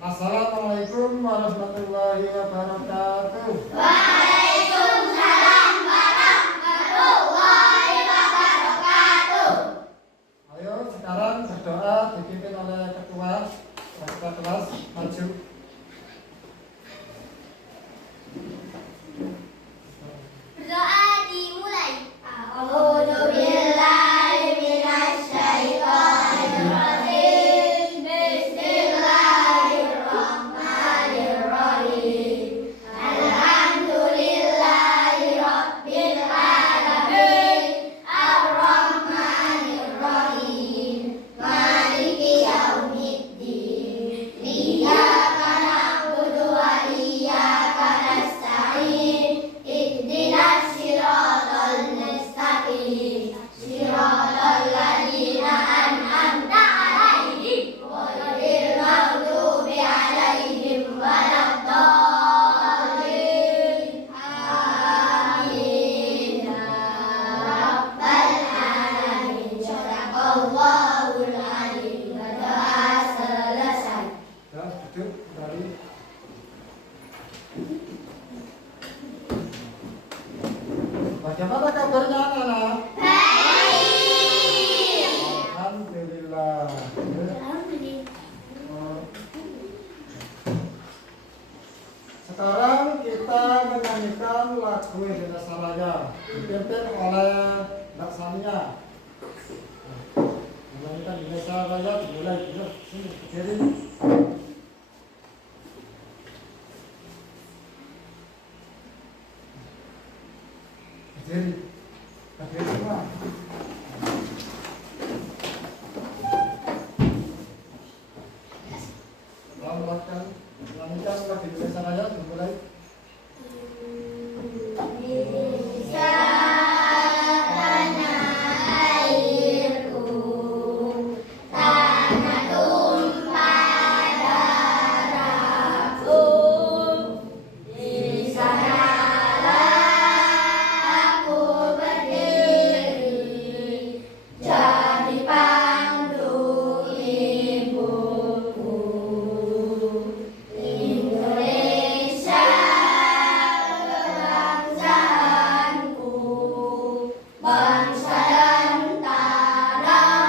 Assalamualaikum warahmatullahi wabarakatuh. Waalaikumsalam warahmatullahi wabarakatuh. Ayo sekarang berdoa dipimpin oleh ketua kelas maju. Berdoa dimulai. A'udzubillahi minasyaitonir rajim. Bismillahirrahmanirrahim. Alhamdulillahi rabbil alamin. Ar-Rahmanir-Rahim. Maliki yaumiddin. Iyyaka na'budu wa iyyaka nasta'in. Ihdinas siratal mustaqim. Siratal ladzina an'amta 'alaihim ghairil maghdubi 'alaihim waladdallin. Amin. Ya rabbal alamin. Shadaqallahul adzim. Berdoa selesai. Ya, duduk kembali. Bagaimana kabarnya anak-anak? Baik. Alhamdulillah. Sekarang kita menyanyikan lagu Indonesia Raya dipimpin oleh Mbak Sania. Menyanyikan Indonesia Raya dimulai dulu. Sini berdiri. Berdiri. Berdiri semua. Selamatkan. Menyanyikan lagu Indonesia Raya dimulai. Indonesia tanah airku, tanah tumpah darahku. Di sanalah aku berdiri, jadi pandu ibuku. Indonesia kebangsaanku, bangsa dan tanah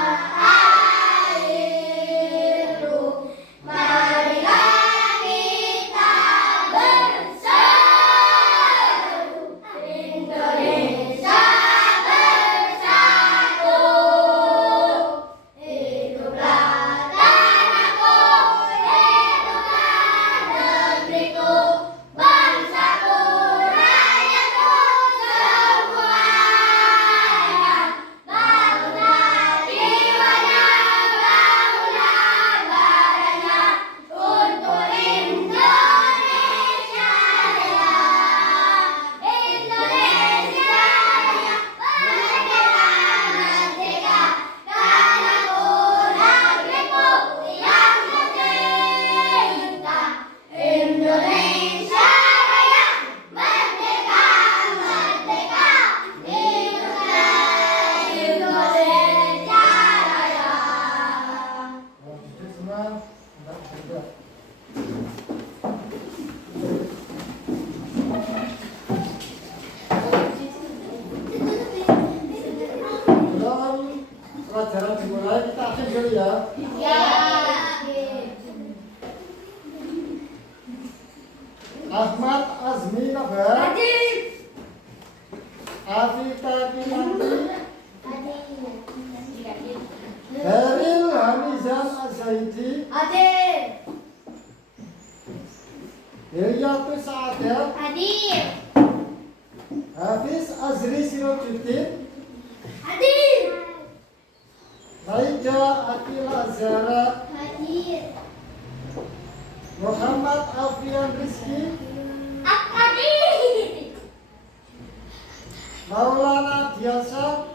airku. Marilah kita bersatu, Indonesia bersatu. Hiduplah tanahku, hiduplah negeriku, bangsaku, rakyatku semuanya. Bangunlah jiwanya, bangunlah badannya, untuk Indonesia Raya. Indonesia Raya, merdeka, merdeka, tanahku, negeriku yang tercinta. Indonesia Raya, merdeka, merdeka, hiduplah Indonesia Raya. Duduk semua. Mbak berdua. Sebelum pelajaran dimulai, kita akhir dulu ya. Ya. Ahmad Azmi Nabar, Hadir. Afita Kinanti, Heril Hamizan Azaidi, Hadir. Hilyatus Sa'adat, Hadir. Hafiz Azri Sirajuddin, Hadir. Laida Akila Zara, Hadir. Muhammad Alfian Rizki, Hadir. Maulana Diasa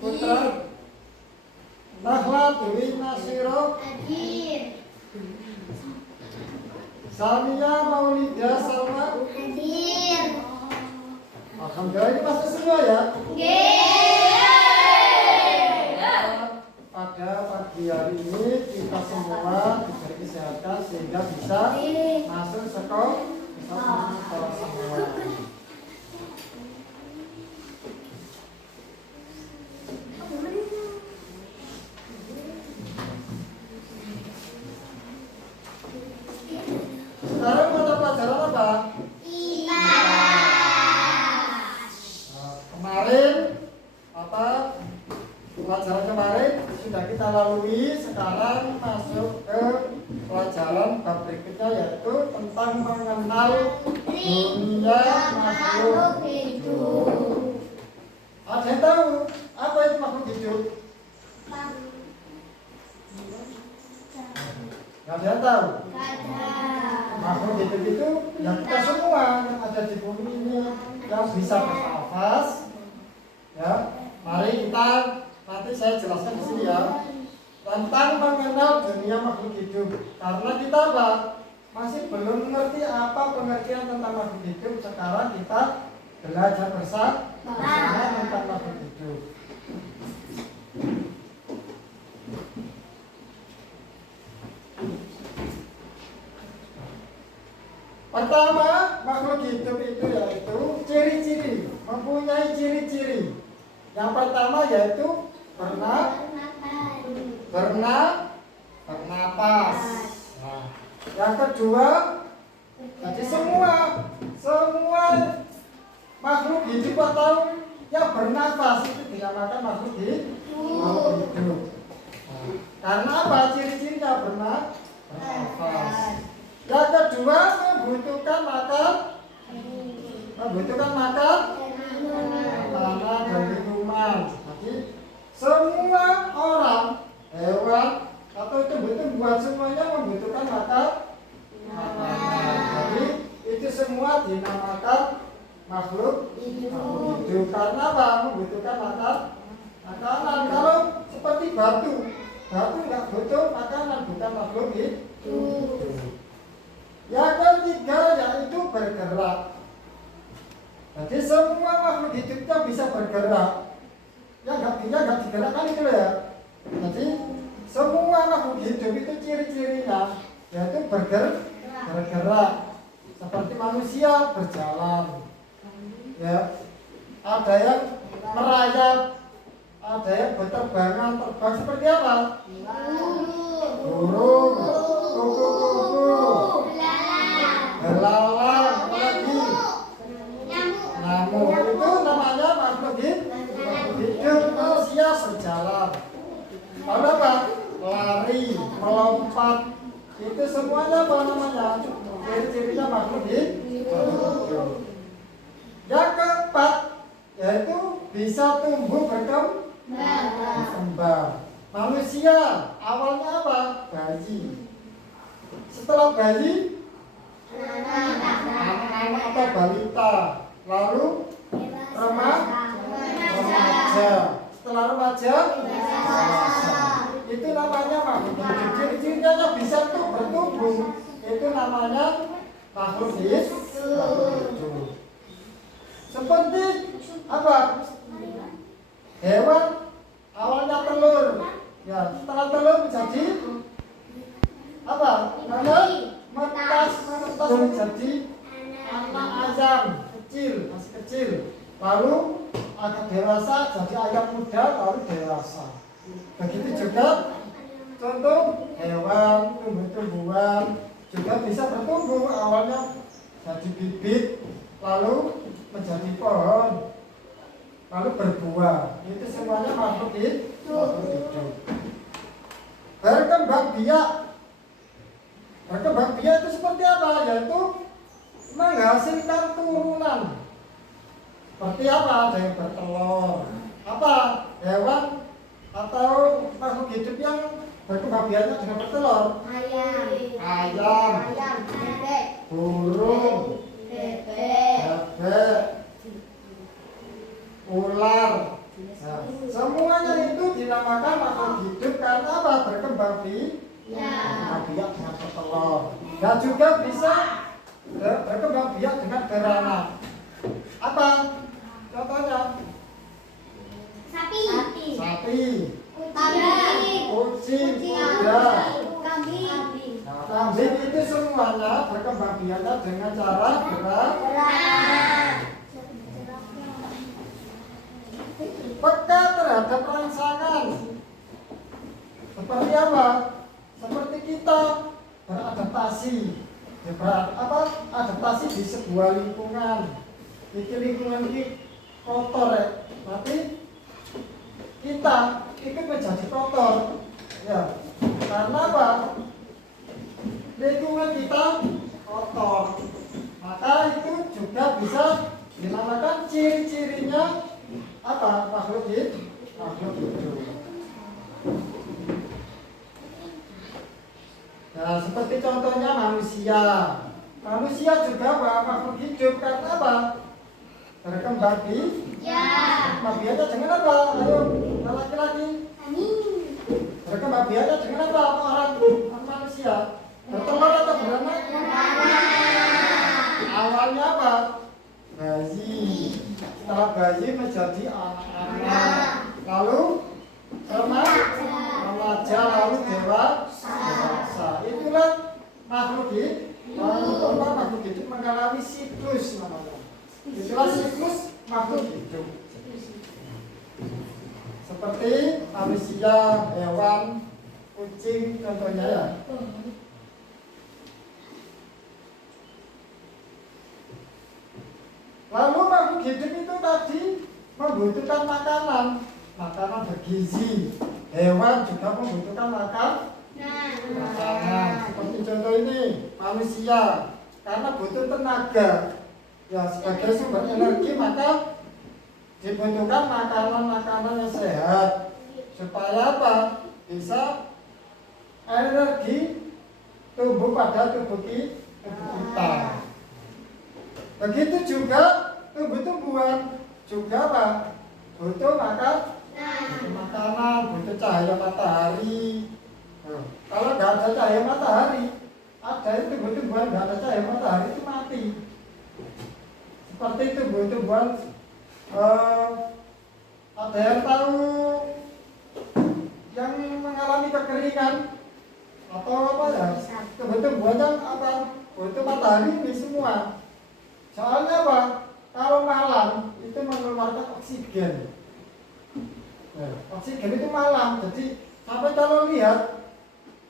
Putra, Nahla Dewi Nasiro, Hadir. Samia Maulida Salma. Hadir. Alhamdulillah, ini masuk semua ya. Hadir. sehingga bisa masuk sekolah semua. Sekarang mata pelajaran apa? Kemarin apa pelajaran kemarin sudah kita lalui. Sekarang masuk ke pelajaran bab berikutnya, yaitu tentang mengenal dunia makhluk hidup. Ada yang tahu apa itu makhluk hidup? Nggak ada yang tahu. Makhluk hidup itu yang kita semua yang ada di bumi ini, yang bisa bernafas. Ya, mari kita nanti saya jelaskan di sini ya tentang mengenal dunia makhluk hidup. Karena kita apa? Masih belum mengerti apa pengertian tentang makhluk hidup. Sekarang kita belajar bersama tentang makhluk hidup. Pertama, makhluk hidup itu yaitu ciri-ciri, mempunyai ciri-ciri. Yang pertama yaitu bernapas. Nah, yang kedua, jadi semua makhluk hidup atau yang bernapas itu dinamakan makhluk hidup. Nah, karena apa? Ciri-cirinya bernapas. Yang kedua, membutuhkan makan, makanan dan minuman. Jadi semua orang, hewan atau tumbuh-tumbuhan semuanya membutuhkan makanan. Jadi itu semua dinamakan makhluk hidup. Karena apa? Membutuhkan makanan. Kalau seperti batu nggak butuh makanan, bukan makhluk hidup. Yang ketiga yaitu bergerak. Jadi semua makhluk hidupnya bisa bergerak. Yang nggak digerakkan itu ya. Jadi semua makhluk hidup itu ciri-cirinya yaitu bergerak. Seperti manusia berjalan. Ya, ada yang merayap, ada yang berterbangan, terbang seperti apa? Burung, kupu-kupu, belalang, apalagi nyamuk. Itu namanya makhluk hidup. Manusia berjalan. Lalu apa? Lari, melompat. Itu semuanya apa namanya? Ciri-cirinya makhluk hidup. Yang keempat yaitu bisa tumbuh berkembang. Manusia awalnya apa? Bayi. Setelah bayi, anak-anak atau balita, lalu remaja. Setelah remaja, dewasa. Itu namanya makhluk hidup. Ciri-cirinya bisa tuh bertumbuh. Itu namanya makhluk hidup. Seperti apa? Hewan awalnya telur. Ya, setelah telur menjadi apa? Menetas menjadi anak ayam kecil, masih kecil. Lalu agak dewasa jadi ayam muda, lalu dewasa. Begitu juga contoh hewan, tumbuh-tumbuhan juga bisa bertumbuh. Awalnya jadi bibit, lalu menjadi pohon, lalu berbuah. Itu semuanya makhluk hidup. Berkembang biak. Berkembang biak itu seperti apa? Yaitu menghasilkan turunan. Seperti apa? Ada yang bertelur. Apa? Hewan atau makhluk hidup yang berkembang biaknya dengan bertelur? Ayam, burung, bebek, ular. Nah, semuanya itu dinamakan makhluk hidup karena apa? Berkembang biak dengan bertelur. Dan juga bisa berkembang biak dengan beranak. Apa? Contohnya? Sapi, kucing, kuda, kambing itu semuanya berkembang biaknya dengan cara gerak. Peka terhadap rangsangan. Seperti apa? Seperti kita beradaptasi. Adaptasi di sebuah lingkungan. Iki lingkungan ini kotor ya. Berarti kita ikut menjadi kotor. Ya. Karena apa? Lingkungan kita kotor. Maka itu juga bisa dinamakan ciri-cirinya apa? Makhluk hidup. Nah, seperti contohnya manusia. Manusia juga apa? Makhluk hidup. Karena apa? Berkembang biaknya dengan apa? Ayo, laki-laki. Berkembang biaknya dengan apa? Orang manusia. Bertelur atau beranak? Awalnya apa? Bayi. Setelah bayi menjadi anak-anak. Lalu remaja, lalu dewasa. Itulah makhluk hidup mengalami siklus namanya. Itulah siklus makhluk hidup. Seperti manusia, hewan, kucing contohnya ya. Lalu makhluk hidup itu tadi membutuhkan makanan bergizi. Hewan juga membutuhkan makanan. Seperti contoh ini manusia, karena butuh tenaga. Ya, sebagai sumber energi maka dibutuhkan makanan yang sehat supaya apa? Bisa energi tumbuh pada tubuh kita. Begitu juga tumbuh-tumbuhan juga apa? Butuh makanan, butuh cahaya matahari. Kalau nggak ada cahaya matahari, ada itu tumbuh-tumbuhan nggak ada cahaya matahari itu mati. Seperti tumbuh-tumbuhan, ada yang tahu yang mengalami kekeringan atau apa ya? Tumbuh-tumbuhan yang apa? Butuh matahari ini semua. Soalnya apa? Kalau malam itu mengeluarkan oksigen. Oksigen itu malam, jadi sampai kalau lihat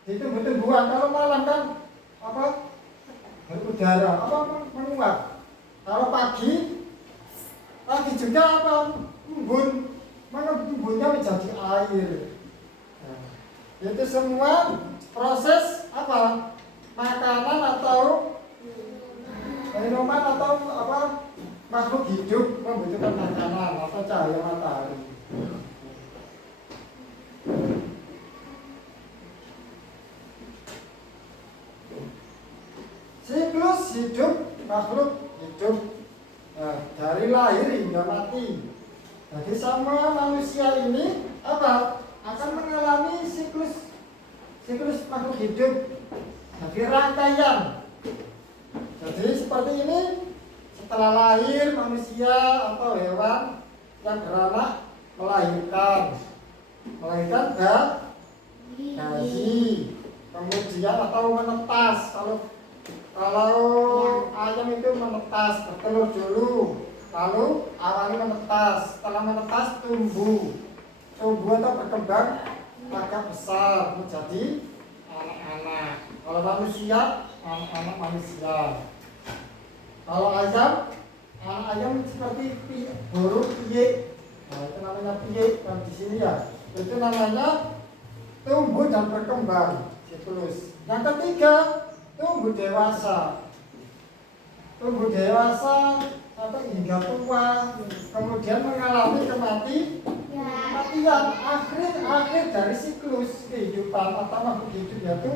di tumbuh-tumbuhan kalau malam kan apa? Berudara, menguap. Kalau pagi juga apa? Embunnya menjadi air. Itu semua proses apa? Makanan atau minuman atau apa? Makhluk hidup membutuhkan makanan atau cahaya matahari. Siklus hidup makhluk hidup dari lahir hingga mati. Jadi sama manusia ini apa? Akan mengalami siklus makhluk hidup. Jadi rangkaian. Jadi seperti ini, setelah lahir manusia atau hewan yang beranak melahirkan bayi, kemudian atau menetas. Kalau ayam itu menetas, bertelur dulu, lalu awalnya menetas, setelah menetas tumbuh atau berkembang agak besar menjadi anak-anak. Kalau manusia, anak-anak manusia. Kalau ayam, anak ayam seperti burung piye. Nah, itu namanya piye kan di sini ya. Itu namanya tumbuh dan berkembang, siklus. Yang ketiga, tumbuh dewasa sampai hingga tua, kemudian mengalami kematian. Akhir dari siklus kehidupan atau makhluk hidup yaitu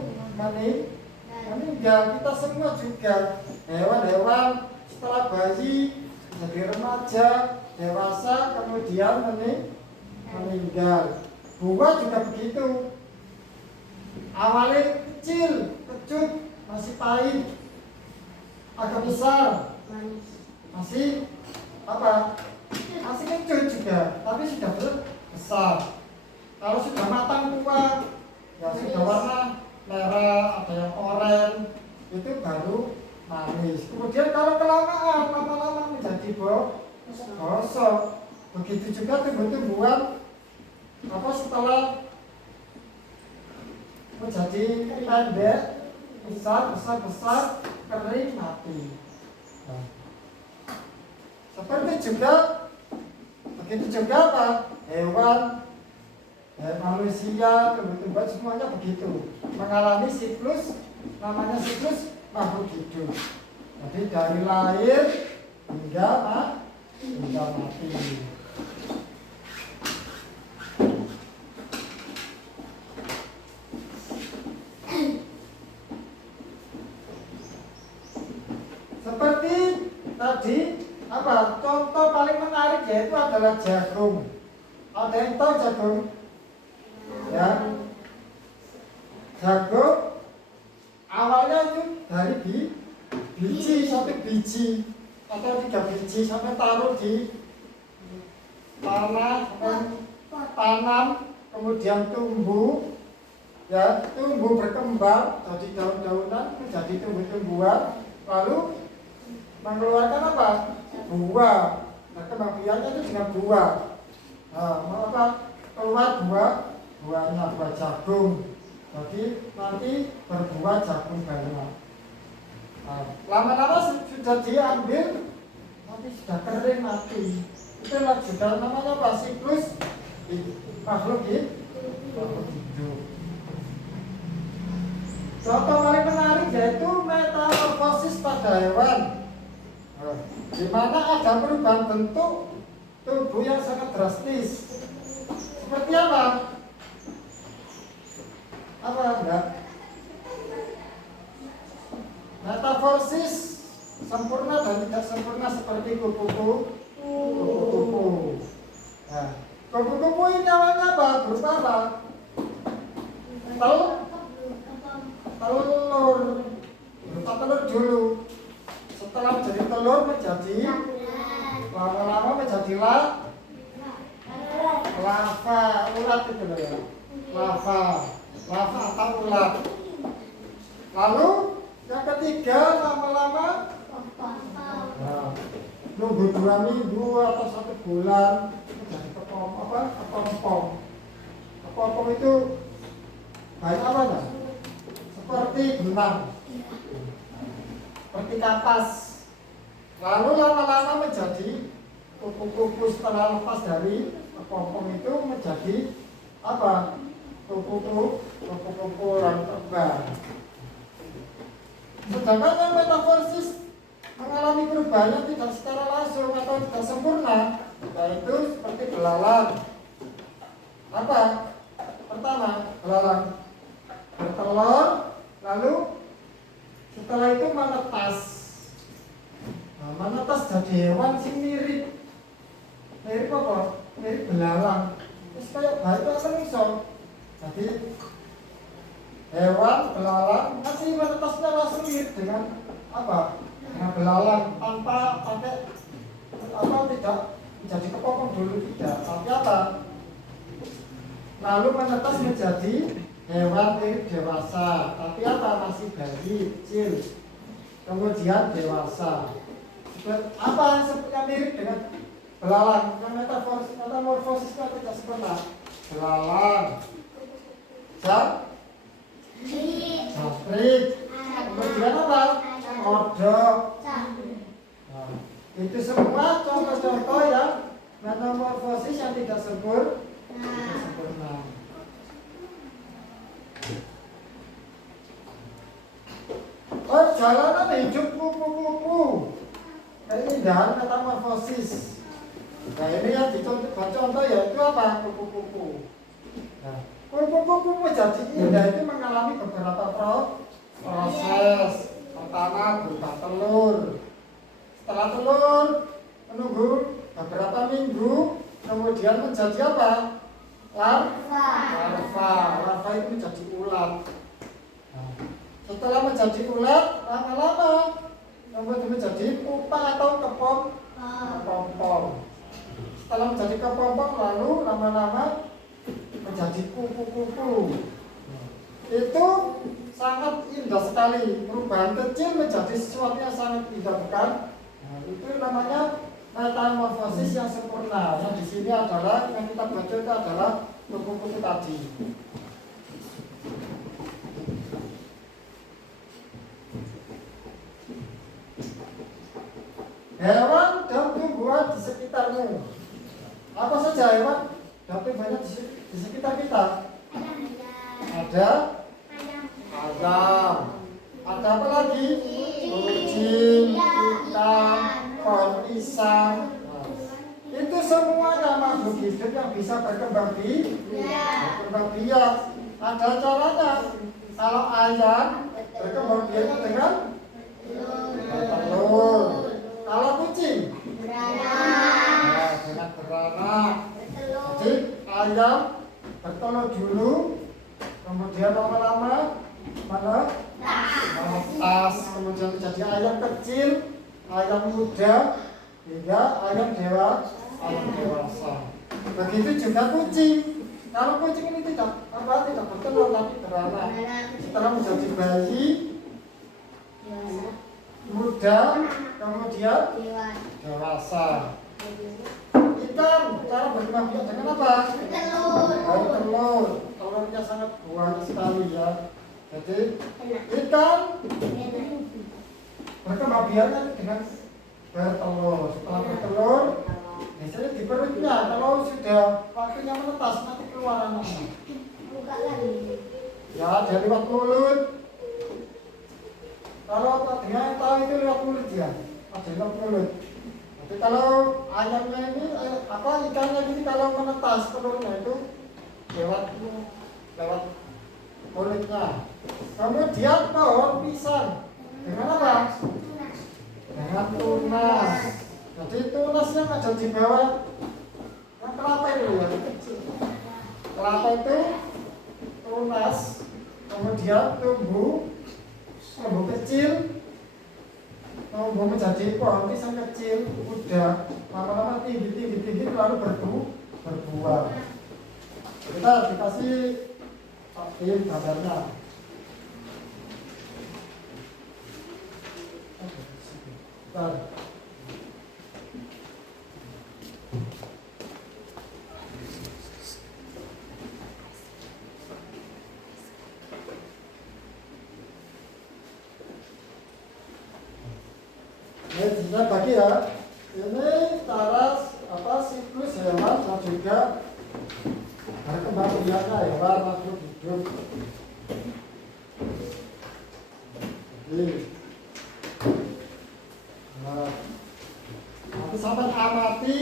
meninggal. Kita semua juga hewan-hewan setelah bayi menjadi remaja, dewasa, kemudian meninggal. Buah juga begitu. Awalnya kecil, kecut, masih pahit, agak besar, masih kecut juga, tapi sudah besar. Kalau sudah matang tua, ya sudah warna merah, ada yang oranye, itu baru manis. Kemudian kalau kelamaan, lama-lama menjadi gosok. Begitu juga tumbuh-tumbuhan setelah menjadi pendek, besar, kering, mati. Nah, begitu juga apa? Hewan, manusia, tumbuh-tumbuhan semuanya begitu. Mengalami siklus, namanya siklus makhluk hidup. Jadi dari lahir hingga mati. Seperti tadi contoh paling menarik yaitu adalah jagung. Ada yang tahu jagung? Ya. Jagung awalnya itu dari biji, satu biji atau 3 biji sampai taruh di tanah, tanam, kemudian tumbuh, berkembang jadi daun-daunan, menjadi tumbuh-tumbuhan, lalu mengeluarkan buah. Nah, kembang biaknya itu dengan buah. Keluar buahnya buah jagung. Jadi nanti berbuah jagung banyak. Nah, lama-lama sudah diambil, nanti sudah kering mati. Itulah juga namanya siklus makhluk hidup. Contoh paling menarik yaitu metamorfosis pada hewan. Di mana ada perubahan bentuk tubuh yang sangat drastis. Seperti apa? Enggak? Metamorfosis sempurna dan tidak sempurna seperti kupu-kupu. Nah, kupu-kupu ini awalnya berupa apa? Telur. Berupa telur dulu. Setelah menjadi telur menjadi lama-lama menjadi lava, ulat itu loh ya. Lava atau ulat. Lalu yang ketiga lama-lama nunggu 2 minggu atau 1 bulan menjadi kepompong. Kepompong itu banyak apa? Seperti benang, seperti kapas. Lalu lama-lama menjadi kupu-kupu. Setelah lepas dari kepompong itu menjadi kupu-kupu yang terbang. Sedangkan yang metamorfosis mengalami perubahan yang tidak secara langsung atau tidak sempurna, yaitu seperti belalang. Pertama, belalang bertelur, lalu setelah itu menetas. Nah, menetas jadi hewan sing mirip apa? Mirip belalang. Terus kayak bayi itu menungso. Jadi hewan belalang masih menetasnya langsung mirip dengan dengan belalang tanpa pakai tidak menjadi kepompong dulu, tidak. Tapi lalu menetas menjadi hewan mirip dewasa, tapi masih bayi kecil. Kemudian dewasa. Yang mirip dengan belalang? Yang metamorfosisnya tidak sempurna. Belalang, jangkrik, kemudian kodok. Nah, itu semua contoh-contoh yang metamorfosis yang tidak sempurna. Jalanan hidup kupu-kupu. Keindahan metamorfosis. Nah, ini yang dicontoh yaitu kupu-kupu. Nah, kupu-kupu menjadi indah itu mengalami beberapa proses. Pertama berupa telur. Setelah telur menunggu beberapa minggu, kemudian menjadi larva itu menjadi ulat. Nah, setelah menjadi ulat, lama-lama kemudian menjadi pupa atau kepompong. Setelah menjadi kepompong, lalu lama-lama menjadi kupu-kupu. Itu sangat indah sekali. Perubahan kecil menjadi sesuatu yang sangat indah, bukan? Nah, itu namanya metamorfosis yang sempurna. Yang di sini adalah yang kita baca itu adalah kupu-kupu tadi. Hewan dan tumbuhan di sekitarmu. Apa saja hewan dan tumbuhannya di sekitar kita? Ada ayam. Ada apa lagi? Kucing, ikan, pohon pisang. Nah, itu semuanya makhluk hidup yang bisa berkembang biak. Ada caranya. Kalau ayam berkembang biaknya dengan bertelur. Kalau kucing dengan beranak. Jadi ayam bertelur dulu, kemudian lama-lama menetas, kemudian menjadi ayam kecil, ayam muda, hingga ayam dewasa. Begitu juga kucing. Kalau kucing ini tidak bertelur tapi beranak. Setelah menjadi bayi muda, kemudian dewasa. Ikan cara berkembang biak dengan apa? Telur. Telurnya sangat banyak sekali ya. Jadi ikan berkembang biaknya dengan bertelur. Setelah bertelur, biasanya di perutnya. Kalau sudah waktunya menetas, nanti keluar anaknya. Ya, dari lewat mulut. Kalau tadinya tahu itu lewat mulut ya, ada lewat mulut. Jadi kalau ayamnya ini, ikannya ini kalau menetas telurnya itu lewat mulutnya. Kemudian pohon pisang dengan apa? Dengan tunas. Jadi tunas yang ada di bawah yang kelapa itu ya. Kelapa itu tunas, kemudian tumbuh kecil, tumbuh menjadi pohon pisang kecil, udah lama-lama tinggi lalu berbuah. Kita dikasih takdir gambarnya. Ini bagi ya. Ini cara siklus hewan dan juga berkembang biaknya hewan makhluk hidup. Jadi, nanti sampai amati.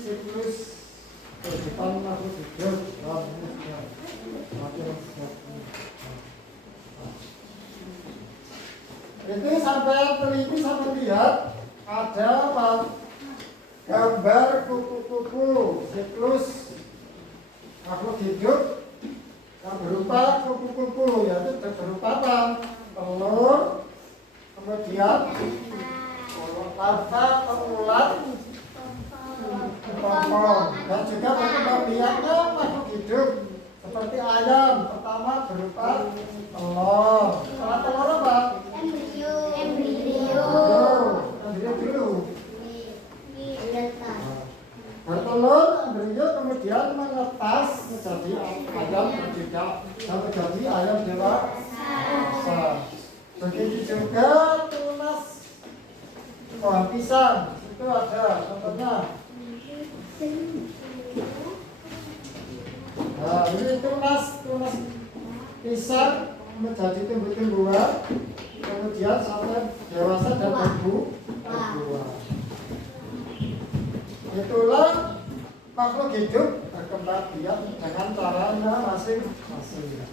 Siklus kehidupan makhluk hidup. Itu sampai teliti sampai lihat ada apa? Gambar kupu-kupu siklus makhluk hidup yang berupa kupu-kupu, yaitu berupa apa? Telur, kemudian larva, pengulat, kepompong, dan juga berkembang biaknya makhluk hidup seperti ayam. Pertama berupa telur. Setelah telur apa? Embrio dulu. Bertelur, embrio kemudian menetas menjadi ayam berjedak dan menjadi ayam dewasa. Begitu juga tunas pohon pisang. Itu ada contohnya. Nah, ini tunas pisang menjadi tumbuh-tumbuhan, kemudian sampai dewasa dan berbuah. Itulah makhluk hidup berkembang biak dengan caranya masing-masing.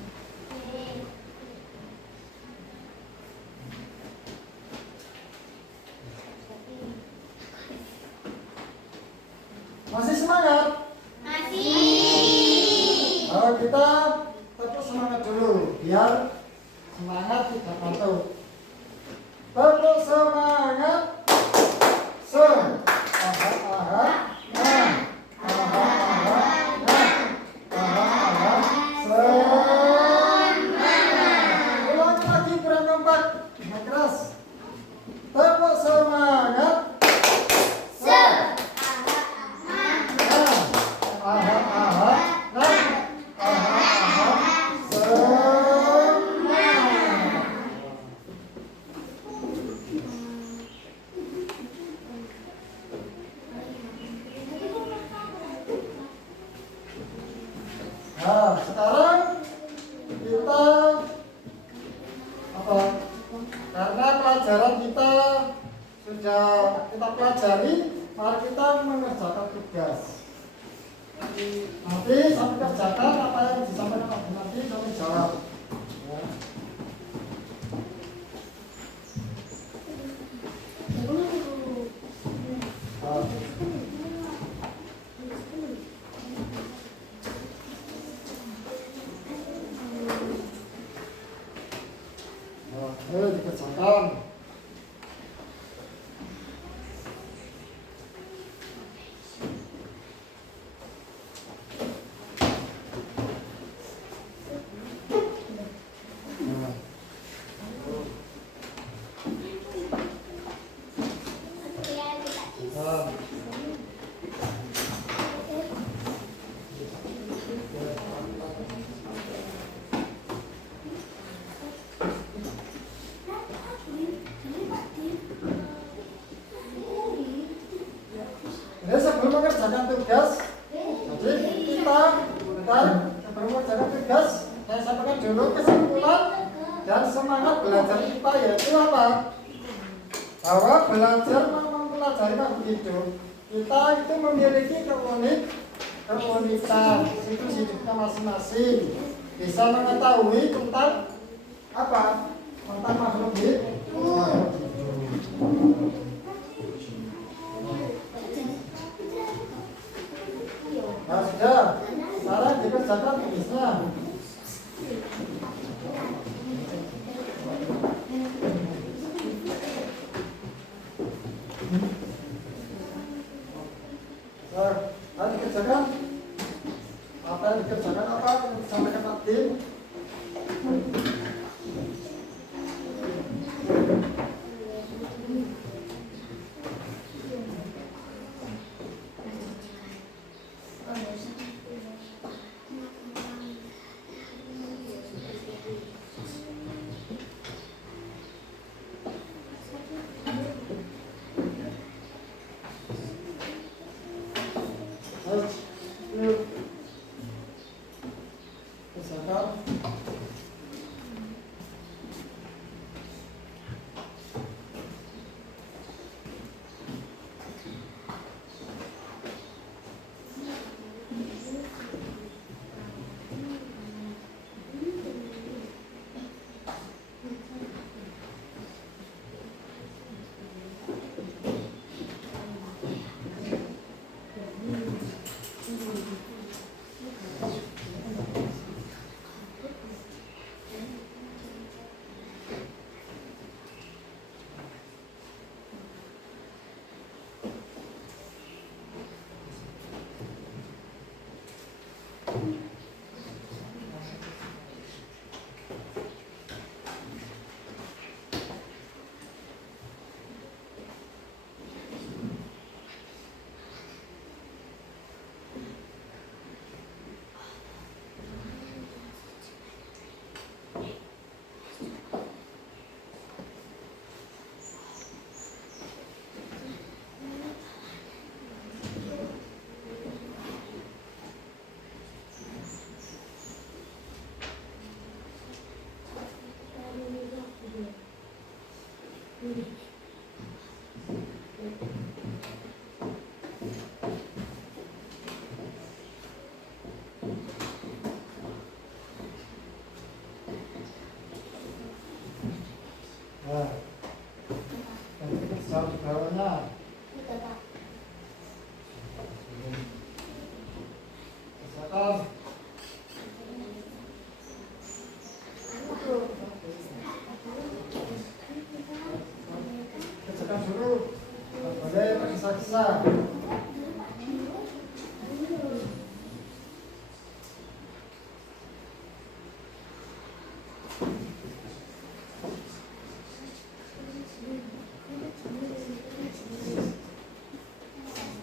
Masih semangat? Masih. Kita tetap semangat dulu biar Semangat tidak patuh. Tepuk semangat. Se. Aha, aha. Nah. Aha, aha. Nah. Aha, aha. Semangat. Ulangi lagi kurang kompak. Nah, keras. Tepuk semangat. Se. Nah. Aha, aha. Nah. Aha, aha. Semangat. Nah, sekarang kita apa? Karena pelajaran kita sudah kita pelajari, mari kita mengerjakan tugas. Nanti sampai kerjakan apa yang disampaikan Pak nanti kami jawab. Ya. Ayo dikerjakan. Nah. Jadi sebelum mengerjakan tugas, jadi kita sebelum mengerjakan tugas, saya sampaikan dulu kesimpulan dan semangat belajar kita yaitu apa? Bahwa belajar mempelajari makhluk hidup, kita itu memiliki keunikan siklus hidupnya masing-masing, bisa mengetahui tentang apa? Tentang makhluk hidup. Nah, sudah. Sekarang dikerjakan tugasnya. Nah, dikerjakan. Apa yang dikerjakan apa? Yang disampaikan Pak Din. Yuk. Kerjakan.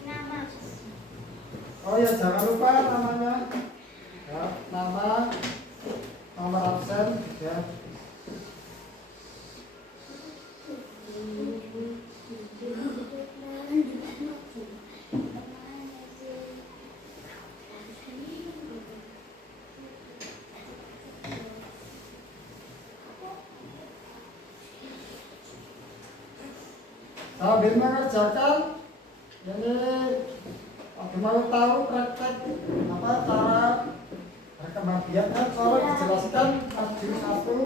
Nama. Oh ya, jangan lupa namanya. Ya, nama, nomor absen, ya. Sambil mengerjakan ini, aku mau tahu praktek apa cara berkembang biaknya. Soalnya dijelaskan maju satu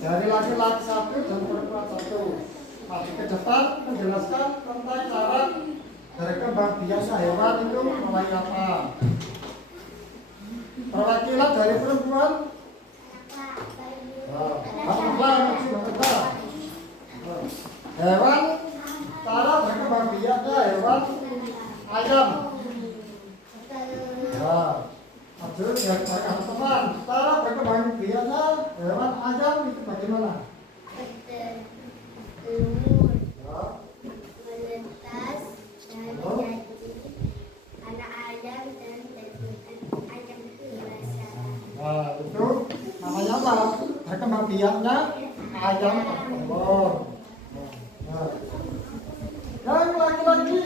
dari laki-laki satu dan perempuan satu. Maju ke depan menjelaskan tentang cara berkembang biaknya hewan itu mulai apa. Perwakilan dari perempuan. Hewan, cara berkembang biaknya hewan ayam. Ya, maksud dari teman, cara berkembang biaknya hewan ayam itu bagaimana? Telur, Ya, menetas, dan jadi anak ayam dan ayam dewasa. nah itu namanya apa? Berkembang biaknya ayam bertelur. Nah, yang laki-laki.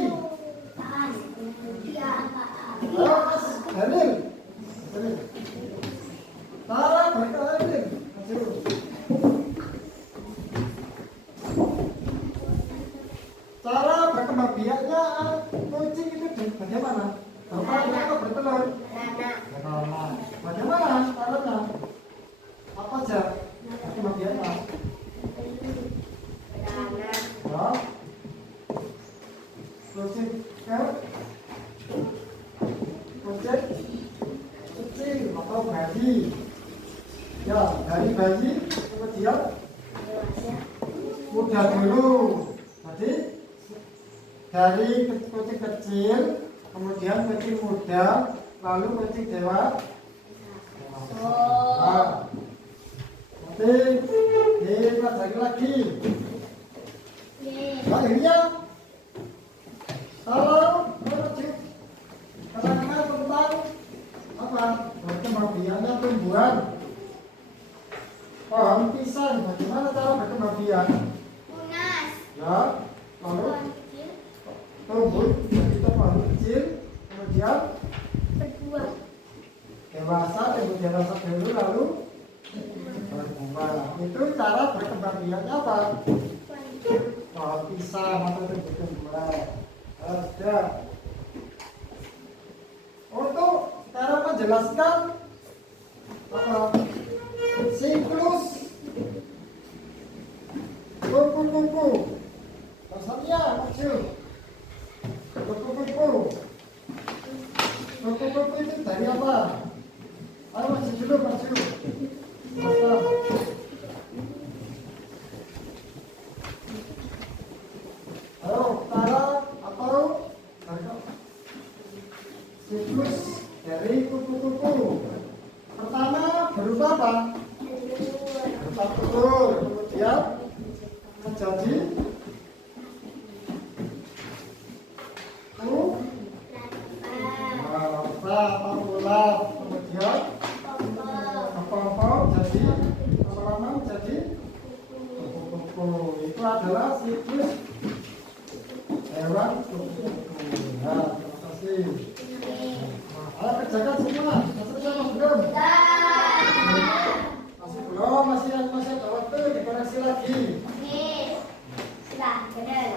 Ayo Mas Daniel. Cara berkelamin. Cara berkembang biaknya kucing itu bagaimana? Bapaknya atau bertelur? Beranak. Bagaimana caranya? Apa aja berkembang biaknya? Ya. Kucing kecil atau bayi. Ya, dari bayi kemudian muda dulu. Jadi dari kucing kecil, kemudian kucing muda, lalu kucing dewasa. Nah, nanti dipelajari lagi. Akhirnya kalau menuju keterangan tentang apa berkembang biaknya tumbuhan. Pohon pisang, bagaimana cara berkembang biak? Tunas. Ya, lalu tumbuh jadi pohon kecil, kemudian Berbuah. dewasa, tumbuh dewasa dulu lalu berbuah. Itu cara berkembang biaknya apa? Pohon pisang atau tumbuh-tumbuhan. Ada. Untuk cara menjelaskan apa? Siklus kupu-kupu. Rasanya maju. Kupu-kupu. Kupu-kupu itu dari apa? Ayo maju dulu, maju. Masa. Ayo, cara atau siklus dari kupu-kupu. Pertama berupa apa? Berupa telur, kemudian menjadi larva atau ulat, kemudian kepompong jadi lama-lama menjadi kupu-kupu. Itu adalah siklus hewan kupu-kupu. Nah, terima kasih. Ayo kerjakan semua. Masih belum? Masih belum, masih ada waktu dikoreksi lagi. Sudah, benar.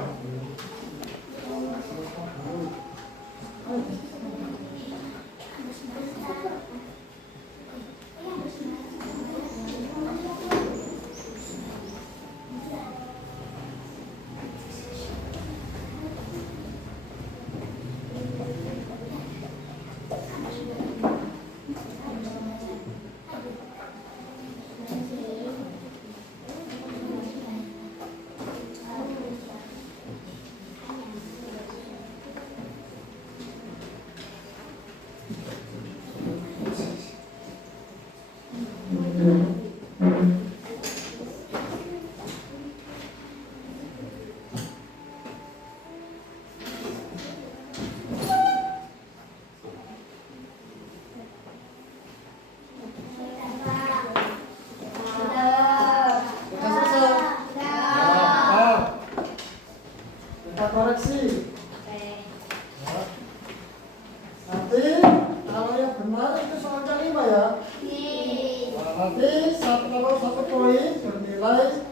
satu poin bernilai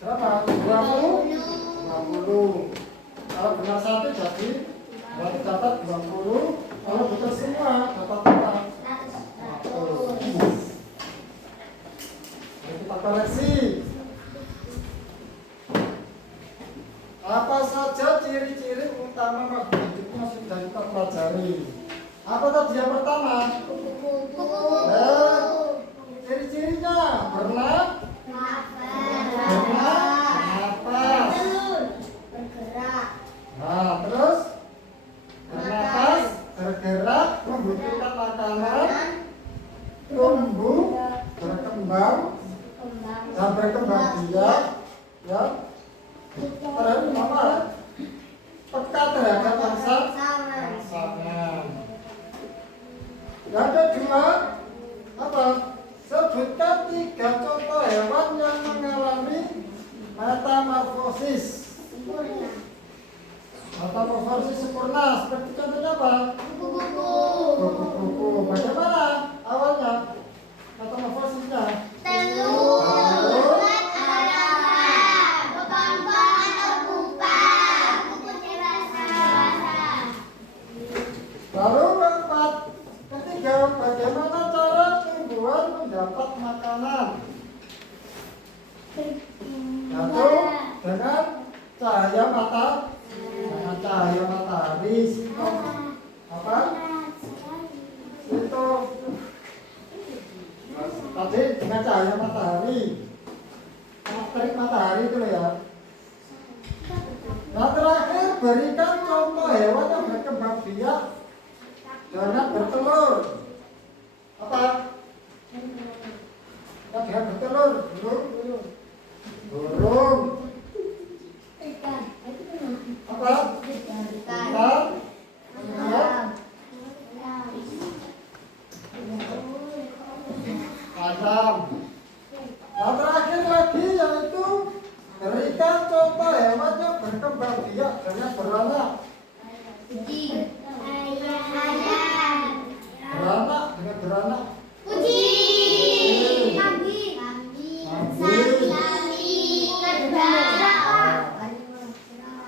berapa? 20. Kalau benar satu jadi berarti dapat 20. Kalau betul semua dapat berapa? 100. Kita koreksi. Apa saja ciri-ciri utama makhluk hidup yang sudah kita pelajari? Apa tadi yang pertama? Ciri-cirinya bernapas, Bergerak. Nah, terus bernapas, bergerak, membutuhkan makanan, tumbuh, berkembang, dan berkembang biak, ya. Terus apa? Peka terhadap pasangan. Yang kedua, apa? Sebutkan 3 contoh hewan yang mengalami metamorfosis. Metamorfosis sempurna. Seperti contohnya apa? Kupu-kupu. Bagaimana awalnya metamorfosisnya? Lalu keempat, ketiga, bagaimana cara tumbuhan mendapat makanan? Satu, dengan cahaya matahari. Apa? Itu tadi dengan cahaya matahari. Terik matahari itu loh ya. Nah terakhir, berikan contoh hewan yang berkembang biak dengan bertelur. Apa? Yang dengan bertelur, burung. Apa? Ikan. Ayam. Yang terakhir lagi yaitu berikan contoh hewan yang berkembang biak dengan beranak. Beranak.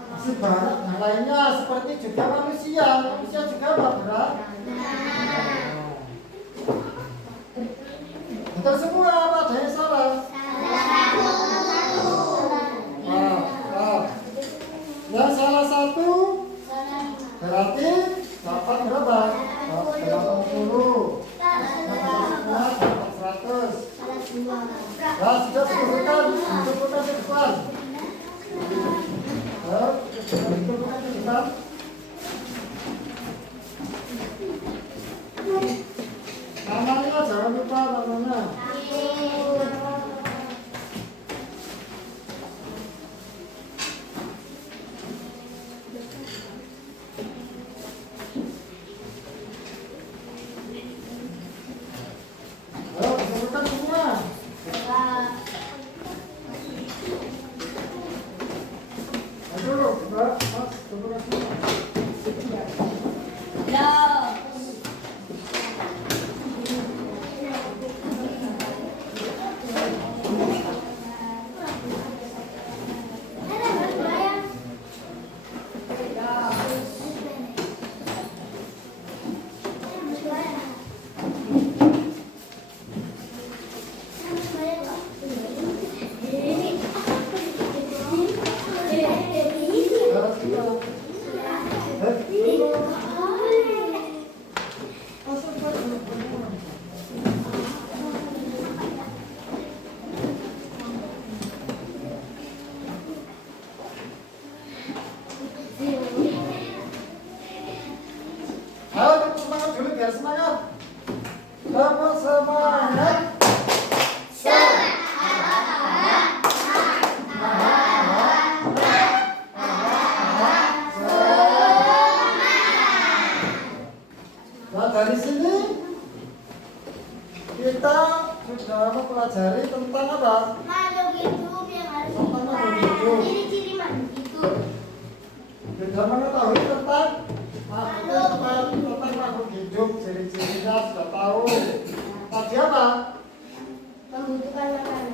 Masih banyak yang lainnya seperti juga manusia juga beranak. Betul semua, apa ada yang salah? Yang salah satu berarti dapat berapa? 80. Dapat 100. Nah, sudah sebutkan di depan. Sebutkan di depan. Namanya jangan lupa namanya. Ayo, sebutkan semua. Ayo, Mas, sebutkan semua. Biar semangat. Semangat. Nah dari sini kita sudah mempelajari tentang apa? Makhluk hidup yang harus Tentang makhluk hidup. ciri-ciri makhluk hidup. Sudah mengetahui tentang makhluk hidup, ciri-cirinya sudah tahu. Tadi apa? Membutuhkan makanan.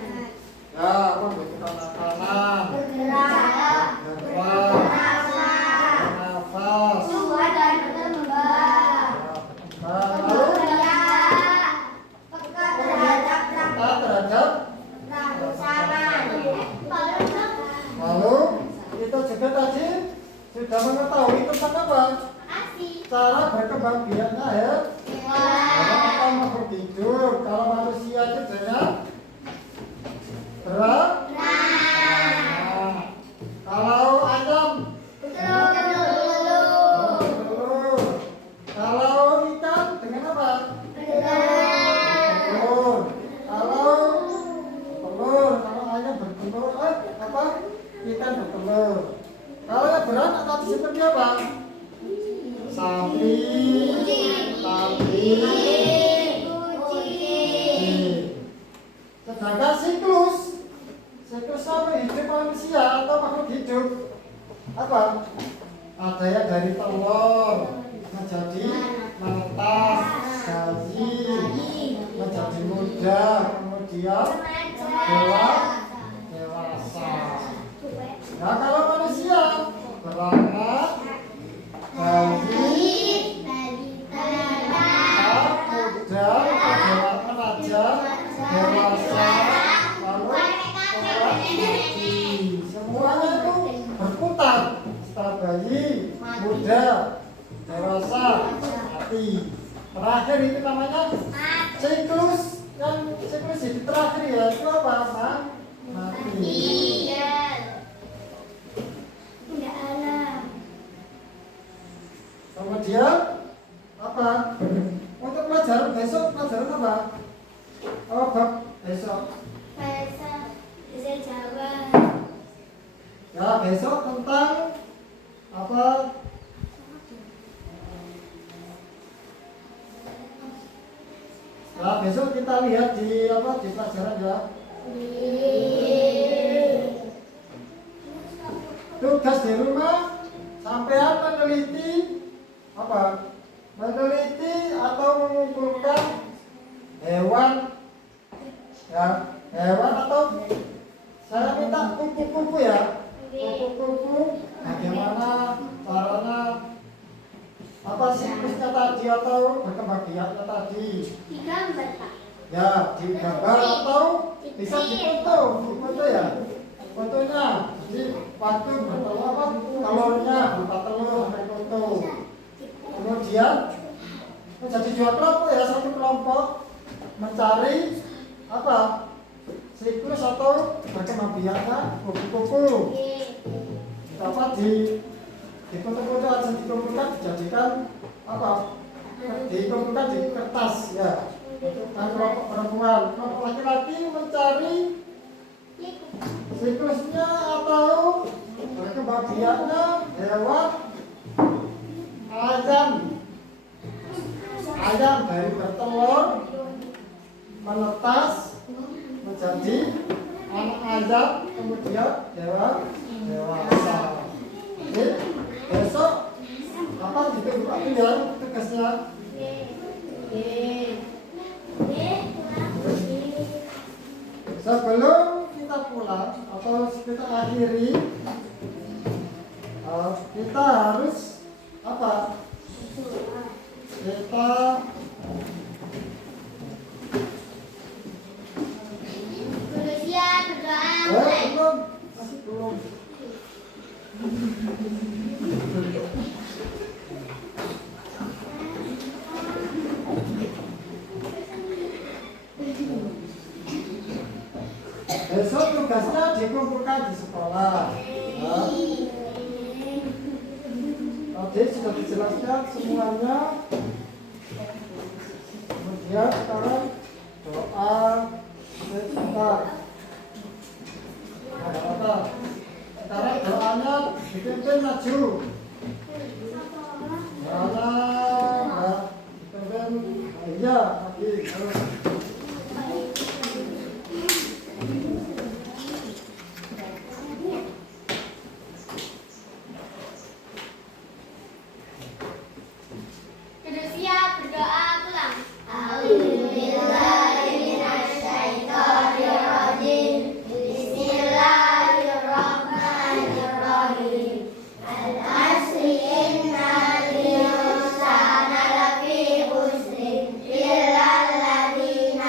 apa? Ada yang dari telur menjadi menetas, bayi menjadi muda, kemudian dewasa. Nah kalau manusia beranak, bayi, muda, raja, dewasa, lalu mati. Semuanya itu berputar. Setelah bayi, muda, dewasa, mati. Terakhir itu namanya siklus. Yang siklus itu terakhir ya itu apa? Mati. Kemudian apa? Untuk pelajaran besok pelajaran apa? Apa bab besok? Ya besok tentang apa? Nah besok kita lihat di apa di pelajaran ya. Tugas di rumah sampean meneliti apa? Meneliti atau mengumpulkan hewan ya, hewan atau saya minta kupu-kupu ya. Kupu-kupu bagaimana caranya apa siklusnya tadi atau berkembang biaknya tadi? Digambar, Pak. Ya, digambar atau bisa difoto ya. Fotonya, jadi waktu bertelur apa? Telurnya berupa telur foto. Kemudian menjadi dua kelompok ya, satu kelompok mencari apa? Siklus atau berkembang biaknya kupu-kupu. Dapat di foto-foto aja dikumpulkan dijadikan apa? Dikumpulkan di kertas ya. Untuk kelompok perempuan, kelompok laki-laki mencari siklusnya atau berkembang biaknya hewan ayam dari bertelur menetas menjadi anak ayam kemudian dewasa. Jadi besok kapan ditunggu ya tugasnya? Sebelum kita pulang atau kita akhiri, kita harus apa? Kita belum, masih belum. Besok tugasnya dikumpulkan di sekolah. Nah, tadi sudah dijelaskan semuanya. Kemudian sekarang doa sebentar. Sekarang doanya dipimpin maju. Doanya dipimpin iya lagi. Al-asri innal insana lafi khusr illa alladziina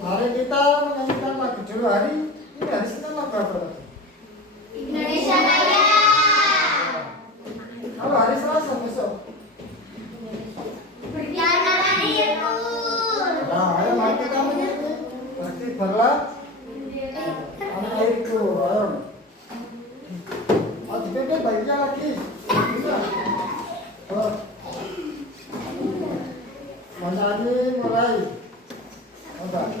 Mari kita menyanyikan lagu dulu hari ini. Hari Senin lagu apa tadi? Indonesia Raya. Kalau hari Selasa besok. Berjalan airku. Nah, ayo mari kita menyanyi. Berarti berlah anak airku. Ayo. Oh, dipimpin baiknya lagi. Bisa. Oh. Menyanyi mulai. Coba.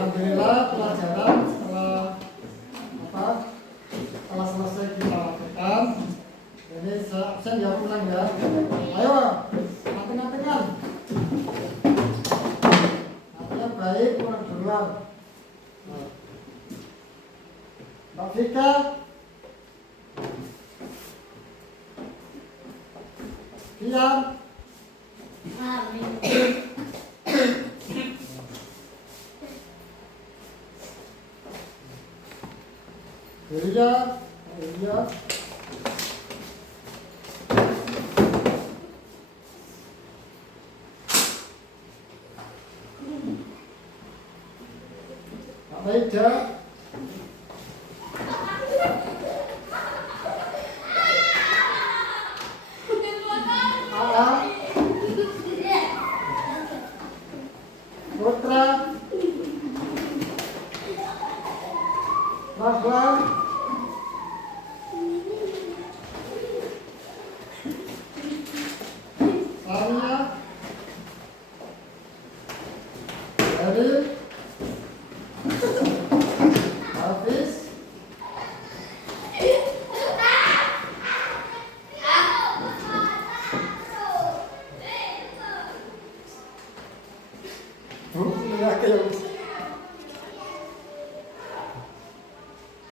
Alhamdulillah pelajaran setelah selesai kita lakukan. Jadi saya absen ya pulang ya. Ayo, mati-matikan. Artinya baik kurang duluan. Mbak Vika. Diam. Iya, iya. Pak Maida.